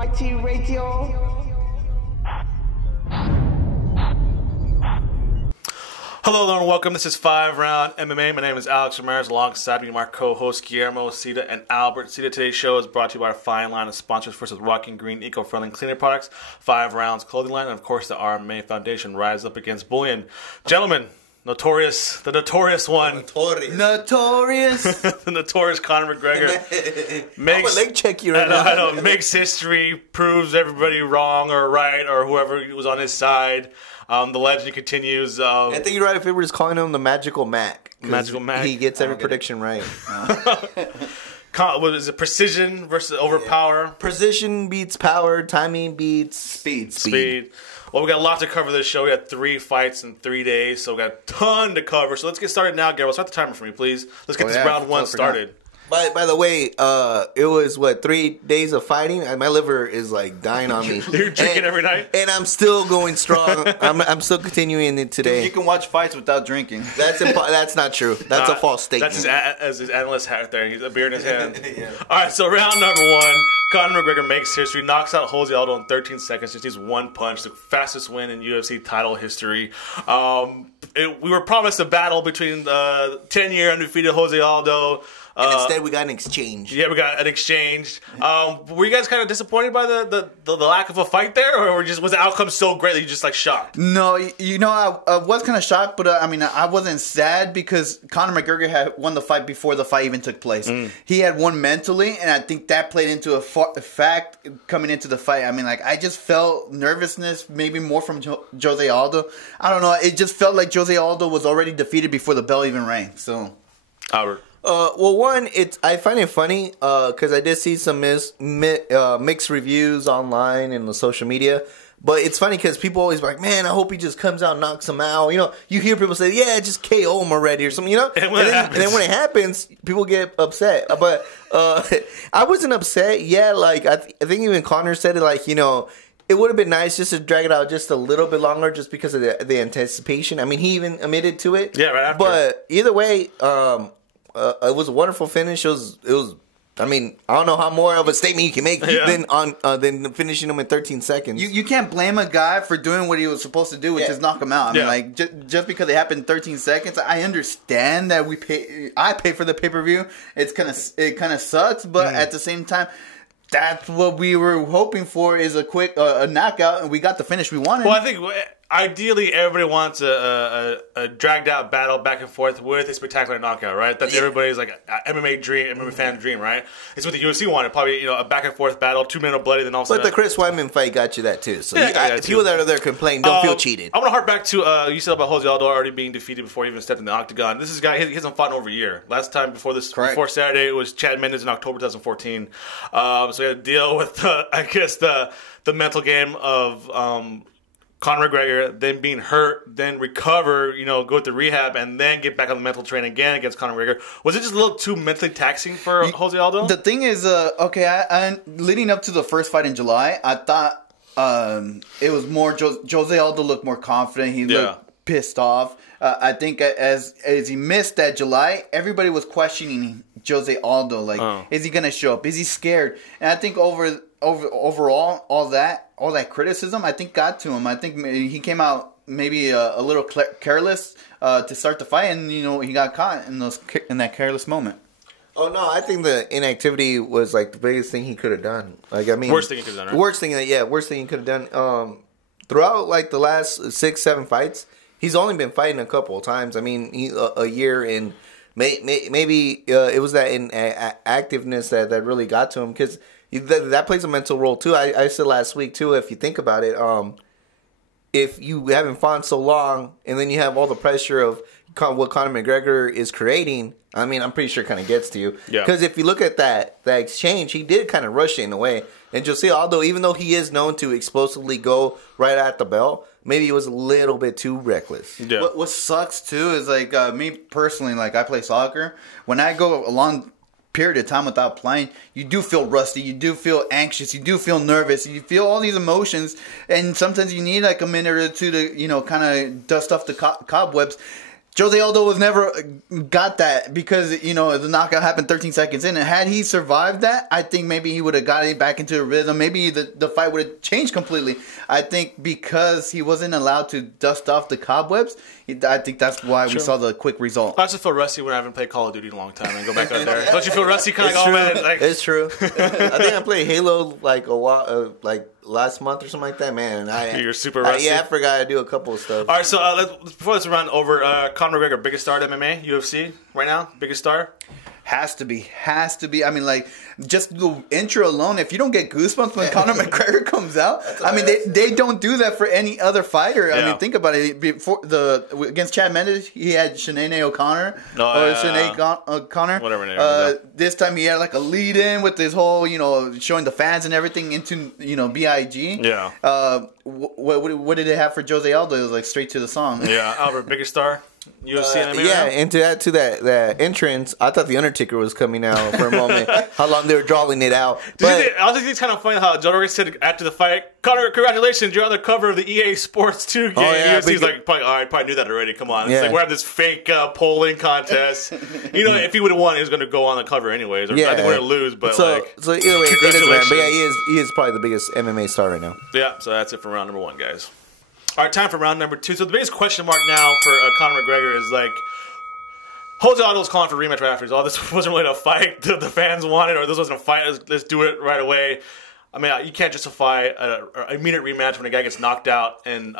Almighty Radio. Hello and welcome. This is 5RoundMMA. My name is Alex Ramirez, alongside me my co-hosts Guillermo Cita and Albert Cita. Today's show is brought to you by our fine line of sponsors. First is Rocking Green eco-friendly cleaner products, 5 Rounds clothing line, and of course the RMMA Foundation. Rise up against bullying. Gentlemen, the notorious one. Notorious. The notorious Conor McGregor. Makes, leg check you right now. I know. Makes history, proves everybody wrong or right or whoever was on his side. The legend continues. I think you're right if we were just calling him the Magical Mac. Magical Mac. He gets every prediction right. What is it? Precision versus overpower? Yeah. Precision beats power. Timing beats speed. Well, we got a lot to cover this show. We got 3 fights in 3 days, so we got a ton to cover. So let's get started now, Garrett. Start the timer for me, please. Let's get this round 1 started. By the way, it was, 3 days of fighting? My liver is, dying on me. You're drinking every night? And I'm still going strong. I'm still continuing it today. You can watch fights without drinking. That's not true. That's a false statement. That's his analyst hat there. He's a beer in his hand. Yeah. All right, so round number 1. Conor McGregor makes history, knocks out Jose Aldo in 13 seconds, just needs 1 punch, the fastest win in UFC title history. We were promised a battle between the 10-year undefeated Jose Aldo. And instead, we got an exchange. Yeah, we got an exchange. Were you guys kind of disappointed by the lack of a fight there, or was the outcome so great that you just shocked? No, I was kind of shocked, but I wasn't sad because Conor McGregor had won the fight before the fight even took place. He had won mentally, and I think that played into a fact coming into the fight. I just felt nervousness, maybe more from Jose Aldo. I don't know. It just felt like Jose Aldo was already defeated before the bell even rang. So, Albert. Well, one, I find it funny because I did see some mixed reviews online and the social media. But it's funny because people always like, man, I hope he just comes out and knocks him out. You hear people say, yeah, just KO him already or something, And then when it happens, people get upset. But I wasn't upset. Yeah, I think even Conor said it, it would have been nice just to drag it out just a little bit longer just because of the anticipation. He even admitted to it. Yeah, right after. But either way, it was a wonderful finish. It was. I don't know how more of a statement you can make than finishing him in 13 seconds. You can't blame a guy for doing what he was supposed to do, which is knock him out. Just because it happened in 13 seconds, I understand that I pay for the pay-per-view. It kind of sucks, but at the same time, that's what we were hoping for is a quick a knockout, and we got the finish we wanted. Well, I think ideally everybody wants a dragged out battle back and forth with a spectacular knockout, right? That's everybody's MMA fan dream, right? It's what the UFC wanted, probably a back and forth battle, 2 minutes bloody, then also. But the Chris Weidman fight got you that too. So people that are there complaining don't feel cheated. I want to harp back to you said about Jose Aldo already being defeated before he even stepped in the octagon. This is a guy he hasn't fought in over a year. Last time before Saturday it was Chad Mendes in October 2014. So he had to deal with the mental game of Conor McGregor, then being hurt, then recover, go to rehab, and then get back on the mental train again against Conor McGregor. Was it just a little too mentally taxing for Jose Aldo? The thing is, leading up to the first fight in July, I thought it was more Jose Aldo looked more confident. He looked pissed off. I think as he missed that July, everybody was questioning Jose Aldo. Is he going to show up? Is he scared? And I think overall, all that criticism, I think got to him. I think he came out maybe a little careless to start the fight, and he got caught in that careless moment. Oh no, I think the inactivity was the biggest thing he could have done. Worst thing he could have done. Right? Worst thing he could have done. Throughout the last 6-7 fights, he's only been fighting a couple of times. A year in. Maybe it was that activeness that really got to him because. That plays a mental role too. I said last week too. If you think about it, if you haven't fought so long, and then you have all the pressure of what Conor McGregor is creating, I'm pretty sure it kind of gets to you. Yeah. Because if you look at that exchange, he did kind of rush it in a way. And Jose Aldo, even though he is known to explosively go right at the bell, maybe it was a little bit too reckless. Yeah. What sucks too is me personally, I play soccer. When I go along period of time without playing, you do feel rusty, you do feel anxious, you do feel nervous, you feel all these emotions, and sometimes you need a minute or two to kind of dust off the cobwebs. Jose Aldo was never got that because, you know, the knockout happened 13 seconds in. And had he survived that, I think maybe he would have got it back into the rhythm. Maybe the fight would have changed completely. I think because he wasn't allowed to dust off the cobwebs, I think that's why we saw the quick result. I just feel rusty when I haven't played Call of Duty in a long time and go back out there. Don't you feel rusty kind of all man? Like, it's true. I think I played Halo like a while, like last month or something like that, man. You're super rusty. Yeah, I forgot to do a couple of stuff. All right, so before this run over, Conor McGregor, biggest star at MMA, UFC right now, biggest star. Has to be. I mean, like, just the intro alone, if you don't get goosebumps when Conor McGregor comes out, I mean, they don't do that for any other fighter. I mean, think about it. Before against Chad Mendes, he had Sinead O'Connor. Sinead O'Connor. Whatever name. This time he had like a lead in with this whole, you know, showing the fans and everything into, you know, BIG. Yeah. What did it have for Jose Aldo? It was like straight to the song. Yeah, Albert, biggest star. UFC MMA yeah, right and to add to that entrance, I thought the Undertaker was coming out for a moment. How long they were drawing it out. I also think it's kind of funny how Joe Rogan said after the fight, Conor, congratulations, you're on the cover of the EA Sports 2 game. Oh, yeah, UFC's like, probably knew that already. Come on, it's like we're having this fake polling contest. You know, if he would have won, he was going to go on the cover anyways. Or I think we're going to lose, but so either way, it doesn't matter. But yeah, he is probably the biggest MMA star right now. Yeah, so that's it for round number 1, guys. All right, time for round number 2. So the biggest question mark now for Conor McGregor is like, Jose Aldo was calling for rematch right after. Oh, this wasn't really a fight the fans wanted, or this wasn't a fight. Let's do it right away. I mean, you can't justify an immediate rematch when a guy gets knocked out in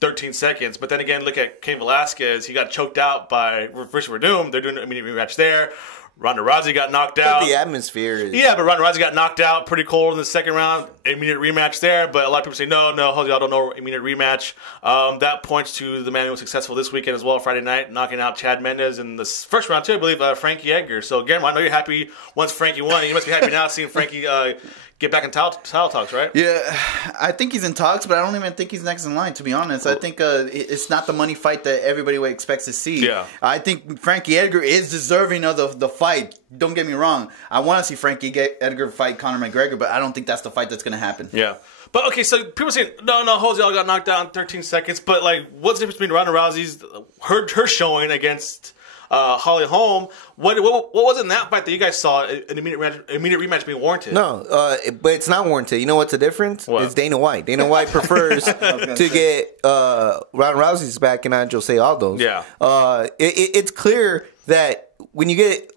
13 seconds. But then again, look at Cain Velasquez. He got choked out by Verdum. They're doing an immediate rematch there. Ronda Rousey got knocked out. But the atmosphere is... Yeah, but Ronda Rousey got knocked out pretty cold in the second round. Immediate rematch there. But a lot of people say, no, Jose Aldo, no immediate rematch. That points to the man who was successful this weekend as well, Friday night, knocking out Chad Mendes in the first round too, I believe, Frankie Edgar. So, Guillermo, I know you're happy once Frankie won. You must be happy now seeing Frankie get back in title talks, right? Yeah, I think he's in talks, but I don't even think he's next in line, to be honest. I think it's not the money fight that everybody expects to see. Yeah. I think Frankie Edgar is deserving of the fight. Don't get me wrong. I want to see Frankie Edgar fight Conor McGregor, but I don't think that's the fight that's going to happen. Yeah. But, okay, so people are saying, no, Jose Aldo got knocked out in 13 seconds. But, like, what's the difference between Ronda Rousey's, her showing against Holly Holm? What was it in that fight that you guys saw an immediate rematch being warranted? No, but it's not warranted. You know what's the difference? What? It's Dana White. Dana White prefers to get Ronda Rousey's back and not Jose Aldo's. Yeah. It's clear that when you get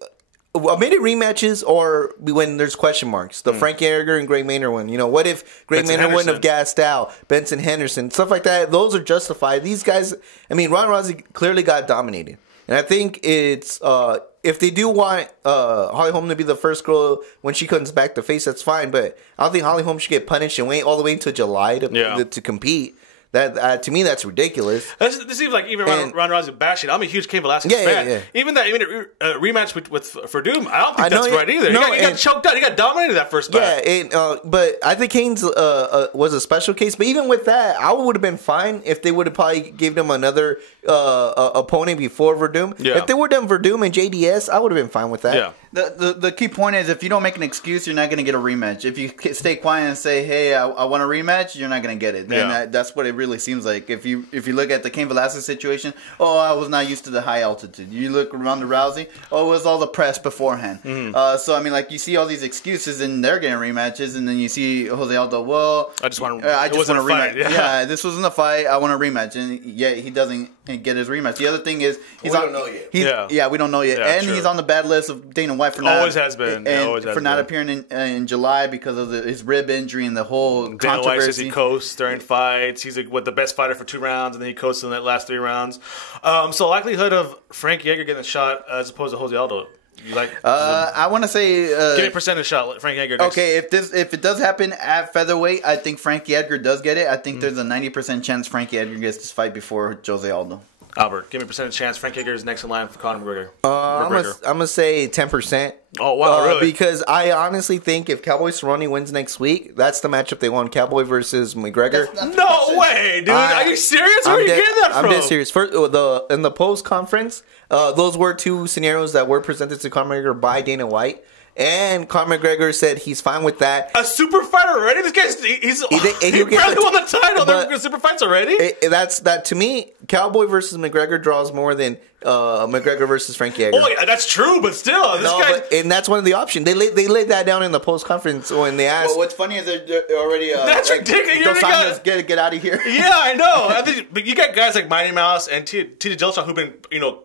immediate rematches or when there's question marks, the Frankie Edgar and Greg Maynard one. You know, what if Greg Maynard wouldn't have gassed out? Benson Henderson, stuff like that. Those are justified. These guys, I mean, Ronda Rousey clearly got dominated. And I think it's if they do want Holly Holm to be the first girl when she comes back to face, that's fine. But I don't think Holly Holm should get punished and wait all the way until July to compete. That to me, that's ridiculous. This seems like even Ronda Rousey bashing. I'm a huge Cain Velasquez fan. Yeah. Even that rematch with Verdum, I don't think that's right either. No, he got choked out. He got dominated that first fight. Yeah, but I think Cain's was a special case. But even with that, I would have been fine if they would have probably gave them another opponent before Verdum. Yeah. If they were done Verdum and JDS, I would have been fine with that. Yeah. The key point is if you don't make an excuse, you're not going to get a rematch. If you stay quiet and say, "Hey, I want a rematch," you're not going to get it. And that's what it really seems like. If you look at the Cain Velasquez situation, I was not used to the high altitude. You look around the Rousey, it was all the press beforehand. Mm-hmm. So I mean, like you see all these excuses and they're getting rematches, and then you see Jose Aldo. I just want a rematch. Yeah, this wasn't a fight. I want a rematch, and yet he doesn't get his rematch. The other thing is we don't know yet. We don't know yet, and he's on the bad list of Dana White for not not appearing in July because of his rib injury and the whole Dana controversy. White says he coasts during fights. He's the best fighter for 2 rounds, and then he coasts in the last 3 rounds. So likelihood of Frankie Edgar getting a shot as opposed to Jose Aldo. I want to say give me a percentage shot, Frankie Edgar. Okay, if it does happen at featherweight, I think Frankie Edgar does get it. I think there's a 90% chance Frankie Edgar gets this fight before Jose Aldo. Albert, give me a percentage chance Frankie Edgar is next in line for Conor McGregor. I'm gonna say 10%. Oh wow, really? Because I honestly think if Cowboy Cerrone wins next week, that's the matchup they want: Cowboy versus McGregor. No way, dude! Are you serious? Where are you getting that from? I'm dead serious. First, in the post conference, those were 2 scenarios that were presented to Conor McGregor by Dana White. And Conor McGregor said he's fine with that. A super fight already? This guy's he barely won the title. They're super fights already? That's to me, Cowboy versus McGregor draws more than McGregor versus Frankie Edgar. Oh, yeah, that's true, but still, and that's one of the options. They laid that down in the post conference when they asked. Well, what's funny is they're already. That's ridiculous. Get out of here. Yeah, I know. But you got guys like Mighty Mouse and T.J. Dillashaw who've been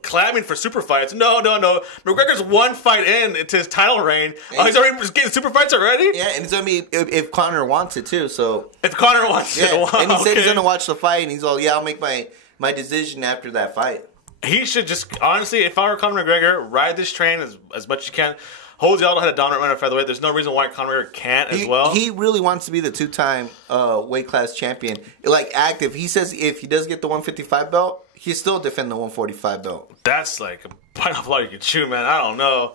clamming for super fights. No. McGregor's one fight into his title reign. He's already getting super fights already. Yeah, and it's gonna be if Conor wants it too. So if Conor wants it, wow, and he said he's gonna watch the fight, and he's all, I'll make my decision after that fight. He should just, honestly, if I were Conor McGregor, ride this train as much as you can. Jose Aldo had a dominant run at featherweight. There's no reason why Conor McGregor can't as well. He really wants to be the 2-time weight class champion. Like, active. He says if he does get the 155 belt, he'll still defend the 145 belt. That's like a bite off a lot you can chew, man. I don't know.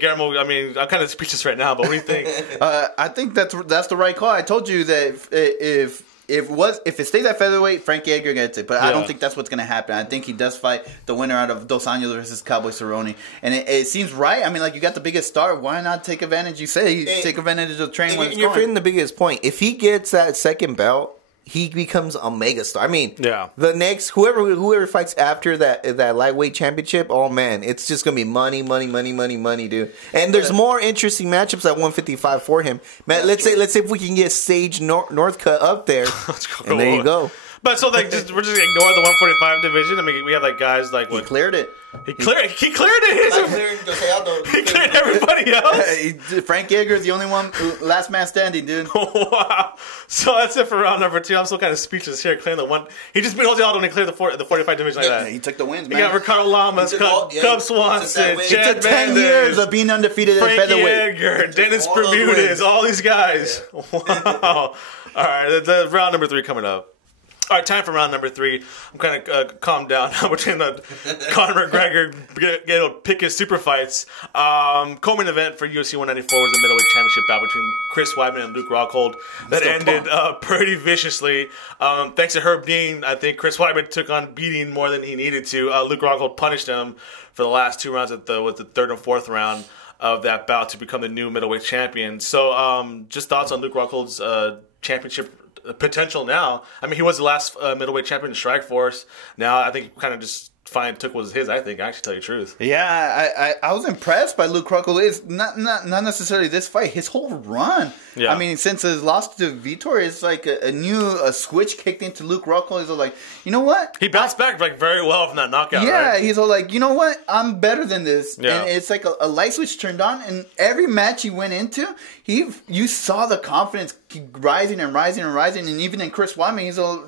Guillermo, I'm kind of speechless right now, but what do you think? I think that's the right call. I told you that if it stays at featherweight, Frankie Edgar gets it. But I don't think that's what's going to happen. I think he does fight the winner out of Dos Anjos versus Cowboy Cerrone. And it seems right. You got the biggest star. Why not take advantage? You say take advantage of the train when it's you're going. hitting the biggest point. If he gets that second belt, he becomes a mega star. The next whoever fights after that lightweight championship, oh man, it's just gonna be money, dude. And there's more interesting matchups at 155 for him. Man, let's say if we can get Sage Northcutt up there, and there you go. But so we're just ignore the 145 division. We have guys like he cleared it. He cleared it. He cleared Jose Aldo. He cleared everybody else. Frankie Edgar is the only one, last man standing, dude. Wow. So that's it for round number 2. I'm still kind of speechless here. Clearing the one. He just beat Jose Aldo and he cleared the 45 division like that. He took the wins, man. You got Ricardo Lamas, Cub Swanson, Chad It took 10 years of being undefeated at featherweight. Frankie Edgar, Dennis Bermudez, all these guys. Wow. All right, the round number 3 coming up. All right, time for round number 3. I'm kind of calmed down now between the Conor McGregor getting to pick his super fights. Co-main event for UFC 194 was a middleweight championship bout between Chris Weidman and Luke Rockhold that ended pretty viciously. Thanks to Herb Dean, I think Chris Weidman took on beating more than he needed to. Luke Rockhold punished him for the last 2 rounds with the 3rd and 4th round of that bout to become the new middleweight champion. So just thoughts on Luke Rockhold's championship potential now. He was the last middleweight champion in Strikeforce. Now I think kind of just took was his. I think, actually, tell you the truth. Yeah, I was impressed by Luke Rockhold. It's not necessarily this fight. His whole run. Yeah. Since his loss to Vitor, it's like a switch kicked into Luke Rockhold. He's like, you know what? He bounced back very well from that knockout. Yeah, right? He's all like, you know what? I'm better than this. Yeah. And it's like a light switch turned on. And every match he went into, you saw the confidence keep rising and rising and rising. And even in Chris Weidman, he's all,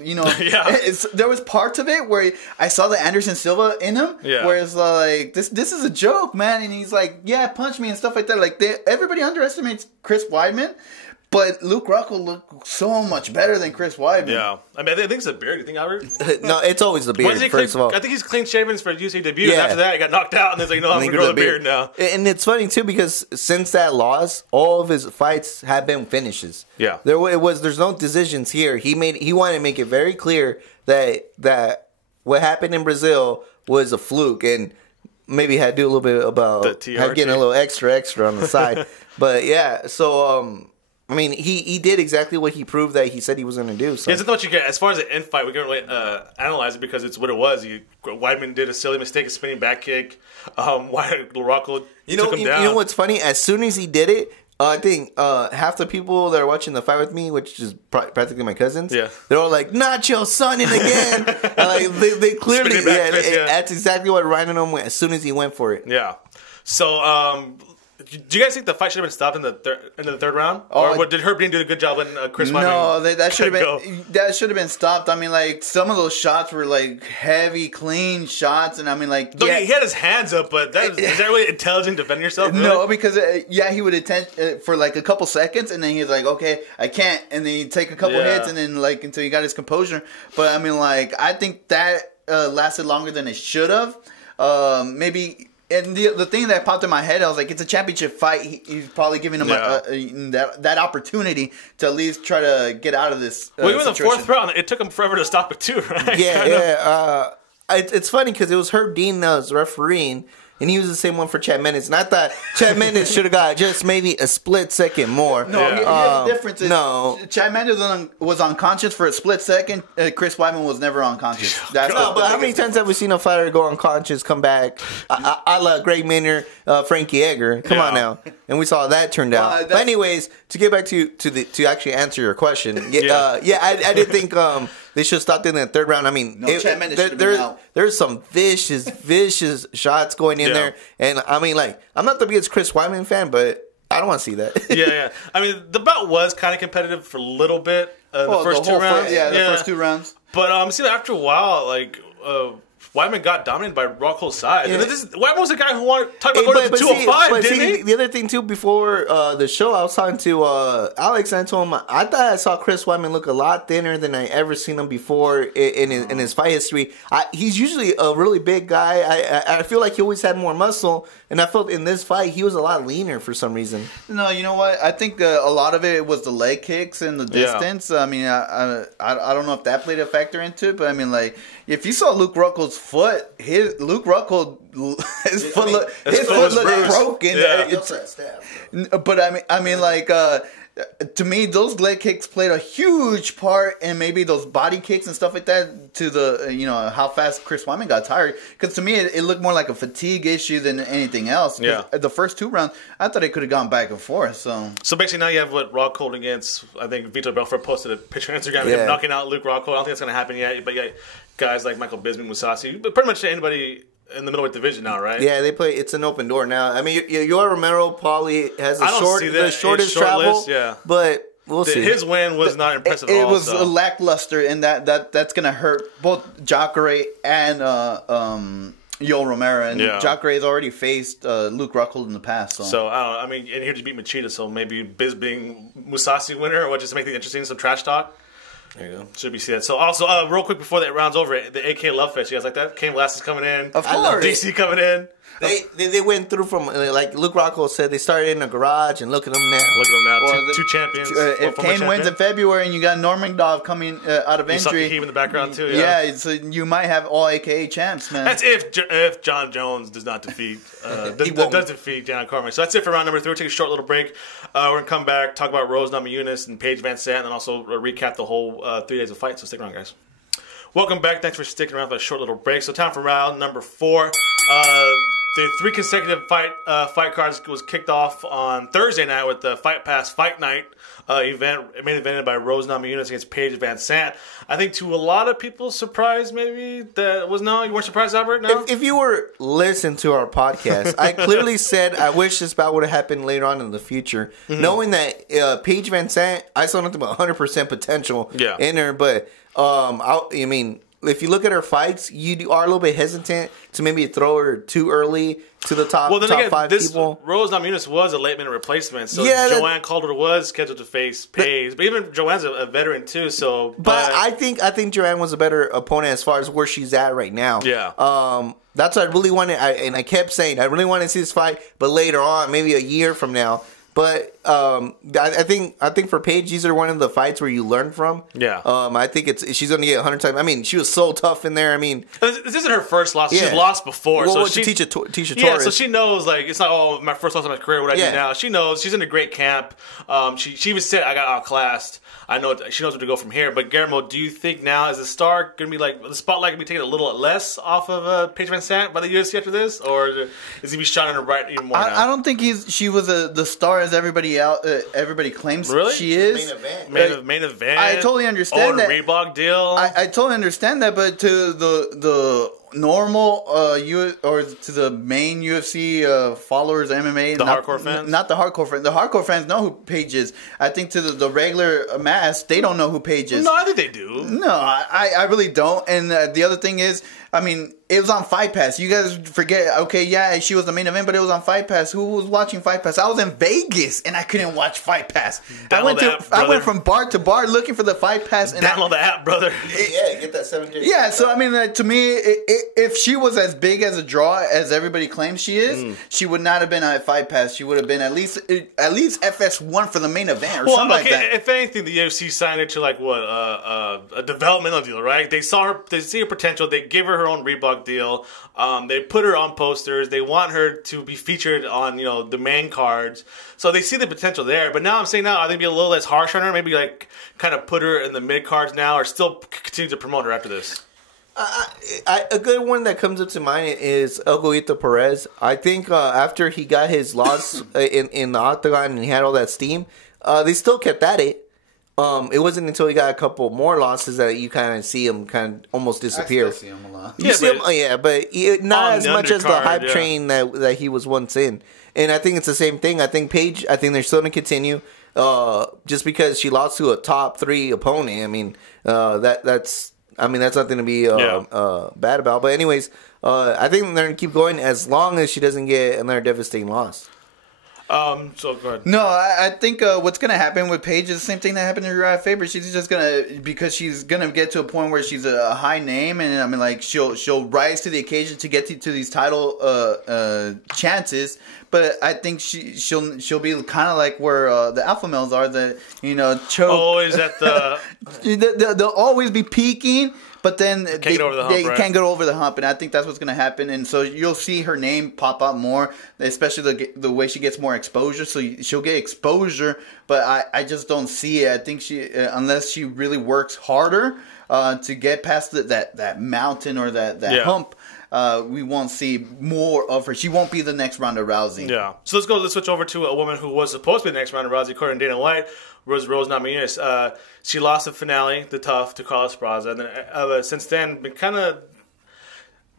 there was parts of it where I saw the Anderson Silva in him, where it's like, this is a joke, man. And he's like, yeah, punch me and stuff like that. Like, everybody underestimates Chris Weidman. But Luke Rockhold looked so much better than Chris Weidman. Yeah. I think it's the beard. You think, Albert? No, it's always the beard, first of all. I think he's clean shaven for his UFC debut. Yeah. And after that, he got knocked out. And he's like, no, I'm going to grow the beard now. And it's funny, too, because since that loss, all of his fights have been finishes. Yeah. There's no decisions here. He wanted to make it very clear that what happened in Brazil was a fluke. And maybe had to do a little bit about getting a little extra on the side. But, yeah, so... he did exactly what he proved that he said he was going to do. So. Yeah, that's what you get. As far as the end fight, we can't really analyze it because it's what it was. Weidman did a silly mistake, a spinning back kick. Rockhold took him down. You know what's funny? As soon as he did it, I think half the people that are watching the fight with me, which is practically my cousins, they're all like, "Not your son!" And again, they clearly, that's exactly what Ryan and went as soon as he went for it. Yeah. So. Do you guys think the fight should have been stopped in the third round, or did Herb Dean do a good job letting Chris Weidman? No, that should have been stopped. Some of those shots were like heavy, clean shots, and he had his hands up, but is that really intelligent defending yourself? Really? No, because he would attend for like a couple seconds, and then he's like, okay, I can't, and then he'd take a couple hits, and then until he got his composure. But I think that lasted longer than it should have. Maybe. And the thing that popped in my head, I was like, it's a championship fight. He's probably giving him that opportunity to at least try to get out of this Well, even the 4th round, it took him forever to stop it too, right? Yeah. It's funny because it was Herb Dean that was refereeing, and he was the same one for Chad Mendes. And I thought Chad Mendes should have got just maybe a split second more. No, here's the difference. Chad Mendes was unconscious for a split second. Chris Weidman was never unconscious. But how many times have we seen a fighter go unconscious, come back? I love Greg Minner, Frankie Edgar. Come on now. And we saw how that turned out. But anyways, to get back to actually answer your question, I did think they should have stopped in the third round. I mean, Chad Mendes should have been out. There's some vicious shots going in there. And I mean, like, I'm not the biggest Chris Weidman fan, but I don't want to see that. yeah. I mean, the bout was kind of competitive for a little bit. The first 2 rounds. The first 2 rounds. But see, after a while, like, Weidman got dominated by Rockhold's side. Yeah. Weidman was the guy who wanted to talk about going to 205, didn't he? The other thing, too, before the show, I was talking to Alex, and I told him I thought I saw Chris Weidman look a lot thinner than I ever seen him before in his fight history. He's usually a really big guy. I feel like he always had more muscle, and I felt in this fight he was a lot leaner for some reason. No, you know what? I think a lot of it was the leg kicks and the distance. I mean, I don't know if that played a factor into it, but I mean, like, if you saw Luke Rockhold's foot, his foot looked broken. Yeah. But I mean, like, to me, those leg kicks played a huge part in maybe those body kicks and stuff like that to the, how fast Chris Weidman got tired. Because to me, it looked more like a fatigue issue than anything else. Yeah. The first 2 rounds, I thought it could have gone back and forth. So basically now you have Rockhold against, I think Vitor Belfort posted a picture on Instagram of him knocking out Luke Rockhold. I don't think that's going to happen yet. But guys like Michael Bisping, Mousasi, but pretty much anybody in the middleweight division now, right? Yeah, they play. It's an open door now. I mean, Yoel Romero probably has the shortest travel. List, but we'll see. His win was not impressive at all. It was lackluster, and that's going to hurt both Jacare and Yoel Romero. And Jacare has already faced Luke Rockhold in the past. So I don't know. I mean, and he just beat Machida, so maybe Bisping, Mousasi winner, or just to make things interesting, some trash talk. There you go. Should be see that. So also, real quick before that round's over, the AK Love Fest. You guys like that? Kane Velasquez coming in. Of course. DC coming in. They went through from, like Luke Rockhold said, they started in a garage, and look at them now. Two champions. If Kane wins in February and you got Nurmagomedov coming out of injury. You in the background too. Yeah, so you might have all AKA champs, man. That's if John Jones does not defeat does defeat John Cormier. So that's it for round number 3. We'll take a short little break. We're gonna come back, talk about Rose Namajunas and Paige VanZant, and then also recap the whole 3 days of fight. So stick around, guys. Welcome back. Thanks for sticking around for a short little break. So time for round number 4. The 3 consecutive fight cards was kicked off on Thursday night with the Fight Pass Fight Night event, main evented by Rose Namajunas against Paige VanZant. I think to a lot of people's surprise, maybe that was no. You weren't surprised, Albert? No. If you were listening to our podcast, I clearly said I wish this bout would have happened later on in the future, knowing that Paige VanZant, I saw nothing but 100% potential in her, but I mean. If you look at her fights, you are a little bit hesitant to maybe throw her too early to the top 5 people. Rose Namajunas was a late-minute replacement, so Joanne Calder was scheduled to face Paige. But even Joanne's a veteran, too. So, but I think Joanne was a better opponent as far as where she's at right now. Yeah. That's what I really wanted, and I kept saying, I really wanted to see this fight, but later on, maybe a year from now. But I think for Paige, these are one of the fights where you learn from. Yeah. I think she's going to get 100 times. I mean, she was so tough in there. I mean, this isn't her first loss. She's lost before. Well, so Tisha Torres. Yeah, so she knows, like, it's not, my first loss of my career, what I do now. She knows. She's in a great camp. She even said, I got outclassed. I know she knows where to go from here. But Guillermo, do you think now is the star going to be like the spotlight going to be taken a little less off of Paige VanZant by the UFC after this, or is he going to be shining her bright even more? I don't think she was the star as everybody claims she is. Main event. I totally understand that. Reebok deal. I totally understand that, but to the normal or to the main UFC followers of MMA, hardcore fans, not the hardcore fans. The hardcore fans know who Paige is. I think to the regular mass, they don't know who Paige is. No, I think they do. No, I really don't. And the other thing is, I mean, it was on Fight Pass. You guys forget, okay, yeah, she was the main event, but it was on Fight Pass. Who was watching Fight Pass? I was in Vegas, and I couldn't watch Fight Pass. I went from bar to bar looking for the Fight Pass. And download the app, brother. Get that 7 days. Yeah, so, I mean, to me, if she was as big as a draw as everybody claims she is, she would not have been at Fight Pass. She would have been at least FS1 for the main event or something like that. If anything, the UFC signed her to like what a developmental deal, right? They saw her, they see her potential. They give her her own Reebok deal. They put her on posters. They want her to be featured on the main cards. So they see the potential there. But now I'm saying are they be a little less harsh on her? Maybe like kind of put her in the mid cards now, or still continue to promote her after this. A good one that comes up to mind is El Goito Perez. I think after he got his loss in the octagon and he had all that steam, they still kept at it. It wasn't until he got a couple more losses that you kind of see him kind of almost disappear. I still see him a lot. You see him, but not as much as the hype train that he was once in. And I think it's the same thing. I think Paige, they're still going to continue. Just because she lost to a top 3 opponent, I mean, that's nothing to be bad about. But anyways, I think they're going to keep going as long as she doesn't get another devastating loss. So go ahead. No, I think what's going to happen with Paige is the same thing that happened to Uriah Faber. She's just going to, because she's going to get to a point where she's a high name, and I mean, like, she'll rise to the occasion to get to these title chances. But I think she'll be kind of like where the alpha males are, that choke. Always at the. They'll always be peaking, but then they can't get over the hump, and I think that's what's going to happen. And so you'll see her name pop up more, especially the way she gets more exposure. So she'll get exposure, but I just don't see it. I think she, unless she really works harder to get past that mountain or that hump. We won't see more of her. She won't be the next Ronda Rousey. Yeah. So let's switch over to a woman who was supposed to be the next Ronda Rousey, according to Dana White, Rose Namajunas. She lost the finale, the tough, to Carla Esparza. And then, since then, been kind of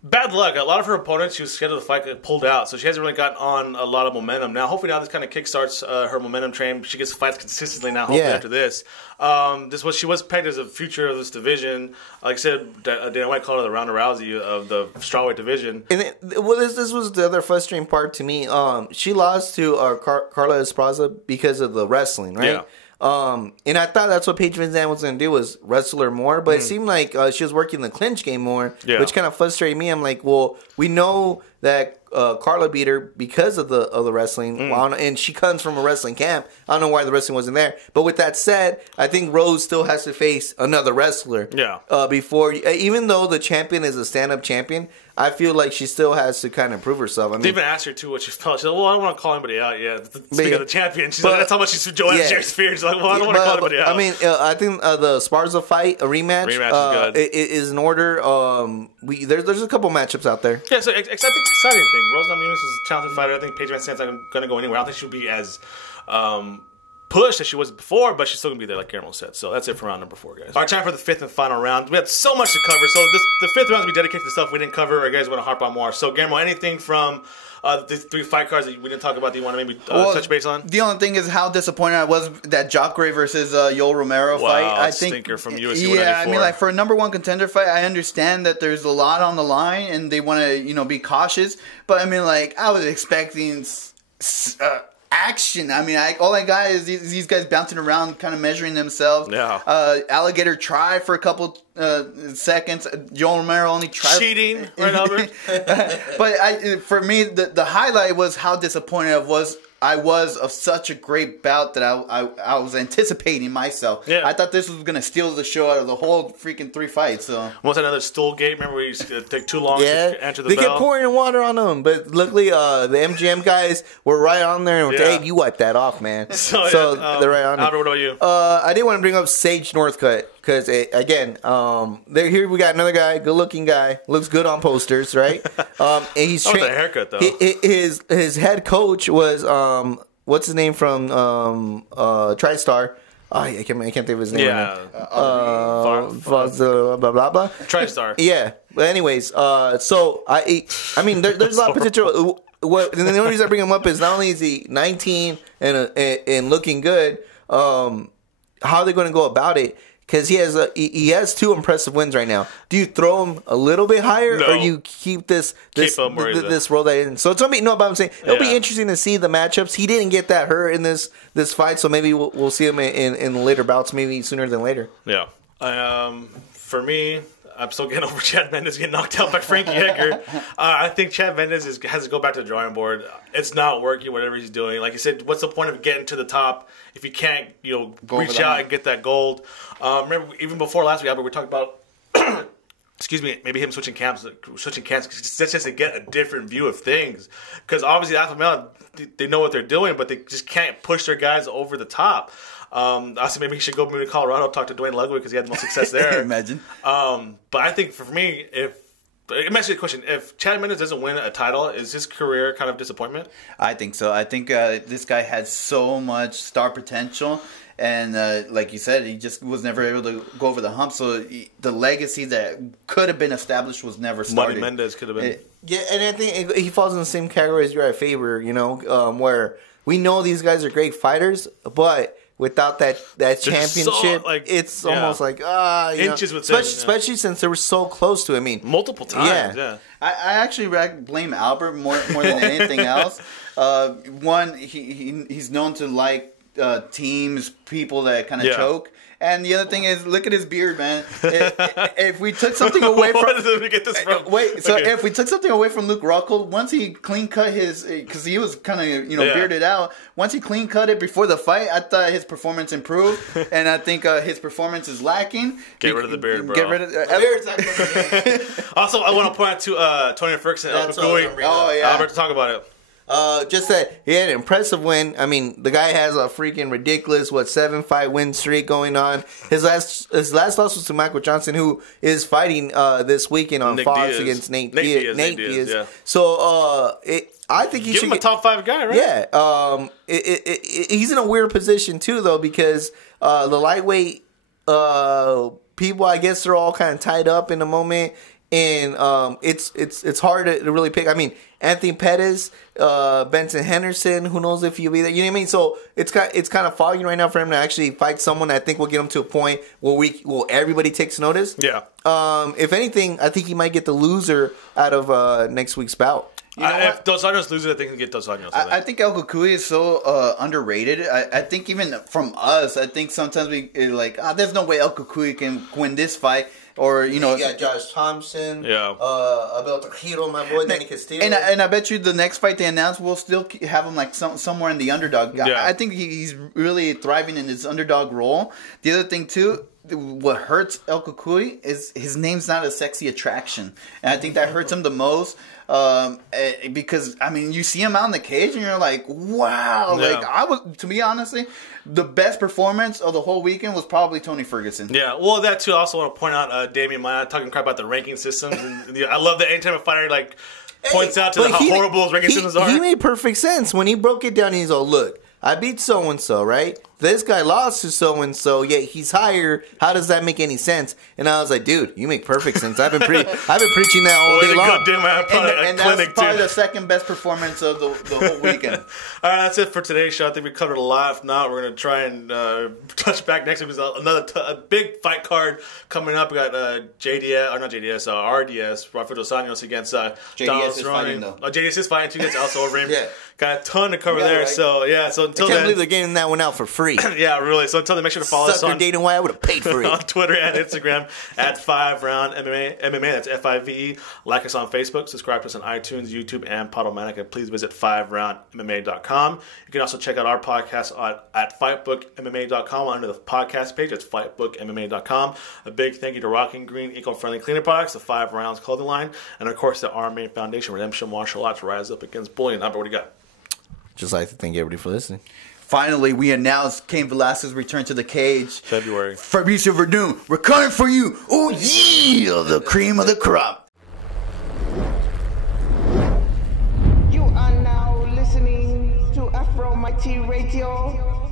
bad luck. A lot of her opponents she was scheduled to fight pulled out, so she hasn't really gotten on a lot of momentum. Now, hopefully this kind of kickstarts her momentum train. She gets fights consistently now, hopefully after this. She was pegged as a future of this division. Like I said, Dana White called her the Ronda Rousey of the strawweight division. And this was the other frustrating part to me. She lost to Carla Esparza because of the wrestling, right? Yeah. And I thought that's what Paige VanZant was going to do, was wrestle her more. But it seemed like she was working the clinch game more, which kind of frustrated me. I'm like, well, we know that Carla beat her because of the wrestling, and she comes from a wrestling camp. I don't know why the wrestling wasn't there. But with that said, I think Rose still has to face another wrestler. Before, even though the champion is a stand-up champion, I feel like she still has to kind of prove herself. I mean, they even asked her too what she felt. She's like, "Well, I don't want to call anybody out yet." Speaking of the champion, she's like, "That's how much she's Joanna Jerry Spears." She's like, "Well, I don't want to call anybody out." I mean, I think the Sparza fight, a rematch is good. Is in order. There's a couple matchups out there. Yeah, so I think it's an exciting thing. Rose Namajunas is a talented fighter. I think Paige VanZant's not going to go anywhere. I don't think she'll be as pushed as she was before, but she's still going to be there, like Guillermo said. So that's it for round number 4, guys. All right, time for the 5th and final round. We had so much to cover. So the 5th round will be dedicated to stuff we didn't cover, or you guys want to harp on more. So, Guillermo, anything from the 3 fight cards that we didn't talk about that you want to maybe touch base on? The only thing is how disappointed I was that Jacare versus Yoel Romero fight. I think stinker from UFC 194. Yeah, I mean, like, for a number 1 contender fight, I understand that there's a lot on the line and they want to, be cautious. But, I mean, like, I was expecting action. I mean, all I got is these guys bouncing around, kind of measuring themselves. Yeah. Alligator tried for a couple seconds. Yoel Romero only tried. Cheating, right, Albert? But for me, the highlight was how disappointed I was of such a great bout that I was anticipating myself. Yeah. I thought this was going to steal the show out of the whole freaking 3 fights. So was another stool gate? Remember we used to take too long to enter the bell? They kept pouring water on them, but luckily the MGM guys were right on there and were hey, you wipe that off, man. So they're right on Albert, what about you? I did want to bring up Sage Northcutt. Because, again, here we got another guy, good-looking guy, looks good on posters, right? And he's the haircut, though. His head coach was, what's his name from TriStar? I can't think of his name. Yeah. Blah, blah, blah. TriStar. Yeah. But anyways, so, I mean, there's a lot of potential. And the only reason I bring him up is not only is he 19 and looking good, how are they going to go about it? Because he has 2 impressive wins right now. Do you throw him a little bit higher, or you keep this roll that in? So it's gonna be but I'm saying it'll be interesting to see the matchups. He didn't get that hurt in this fight, so maybe we'll see him in later bouts, maybe sooner than later. Yeah. For me, I'm still getting over Chad Mendes getting knocked out by Frankie Edgar. I think Chad Mendes has to go back to the drawing board. It's not working, whatever he's doing. Like you said, what's the point of getting to the top if you can't, reach out and get that gold? Remember, even before last week, Albert, we talked about, excuse me, maybe him switching camps just to get a different view of things. Because obviously, FRMMA, they know what they're doing, but they just can't push their guys over the top. Also, maybe he should go to Colorado, talk to Dwayne Ludwig because he had the most success there. Imagine. But I think for me, let me ask you a question. If Chad Mendes doesn't win a title, is his career kind of disappointment? I think so. I think this guy had so much star potential. And like you said, he just was never able to go over the hump. So the legacy that could have been established was never started. Money Mendes could have been. Yeah, and I think he falls in the same category as Uriah Faber, where we know these guys are great fighters, but without that championship, it's almost like inches with especially since they were so close to it. I mean, multiple times. Yeah. I actually blame Albert more than anything else. One, he's known to like teams, people that kind of choke. And the other thing is, look at his beard, man. If we took something away from, where did we get this from? If we took something away from Luke Rockhold, once he clean cut his, because he was kind of bearded out. Once he clean cut it before the fight, I thought his performance improved, and I think his performance is lacking. Get rid of the beard, bro. Get rid of the beard. Also, I want to point out to Tony Ferguson. Albert, talk about it. Just that he had an impressive win. I mean, the guy has a freaking ridiculous 7-fight win streak going on. His last loss was to Michael Johnson, who is fighting this weekend on Fox against Nate Diaz. Yeah. So I think he should give him a top 5 guy, right? Yeah. He's in a weird position too, though, because the lightweight people, I guess, they're all kind of tied up in the moment. And it's hard to really pick. I mean, Anthony Pettis, Benson Henderson, who knows if he'll be there. You know what I mean? So it's kind of foggy right now for him to actually fight someone that I think will get him to a point where everybody takes notice. Yeah. If anything, I think he might get the loser out of next week's bout. If Dos Anjos loses, I think he can get Dos Anjos. I think El Cucuy is so underrated. I think even from us, I think sometimes we there's no way El Cucuy can win this fight. Or you got Josh Thompson, Abel Trujillo, my boy, Danny Castillo, and I bet you the next fight they announce will still have him like somewhere in the underdog. Yeah. I think he's really thriving in his underdog role. The other thing too, what hurts El Cucuy is his name's not a sexy attraction, and I think that hurts him the most. Because I mean, you see him out in the cage, and you're like, wow. Yeah. Like to be honestly, the best performance of the whole weekend was probably Tony Ferguson. Yeah, well, that too. I also want to point out Damian Maia talking crap about the ranking systems. And, I love that anytime a fighter points out to how horrible his ranking systems are. He made perfect sense when he broke it down. He's all, look, I beat so and so, right? This guy lost to so and so, yet he's higher. How does that make any sense? And I was like, dude, you make perfect sense. I've been preaching that all day long. And that's probably the second best performance of the whole weekend. All right, that's it for today's show. I think we covered a lot. If not, we're going to try and touch back next week. There's a big fight card coming up. We got RDS, Rafael Dos Anjos against JDS is fighting, though. JDS is fighting, too. That's also over him. Yeah. Got a ton to cover there. Right. So until I can't believe they're getting that one out for free. Yeah, really. So until then, make sure to follow us on Dana White. I would have paid for it on Twitter and Instagram at FiveRoundMMA. That's FIVE. Like us on Facebook. Subscribe to us on iTunes, YouTube, and Podomatic. And please visit FiveRoundMMA.com. You can also check out our podcast at FightBookMMA.com under the podcast page. That's FightBookMMA.com. A big thank you to Rocking Green Eco-Friendly Cleaning Products, the 5 Rounds clothing line, and of course the RMA Foundation, Redemption Martial Arts, Rise Up Against Bullying. Albert, what do you got? Just like to thank everybody for listening. Finally, we announced Cain Velasquez's return to the cage. February. Fabricio Verdun, we're coming for you. Oh, yeah, the cream of the crop. You are now listening to Afro Mighty Radio.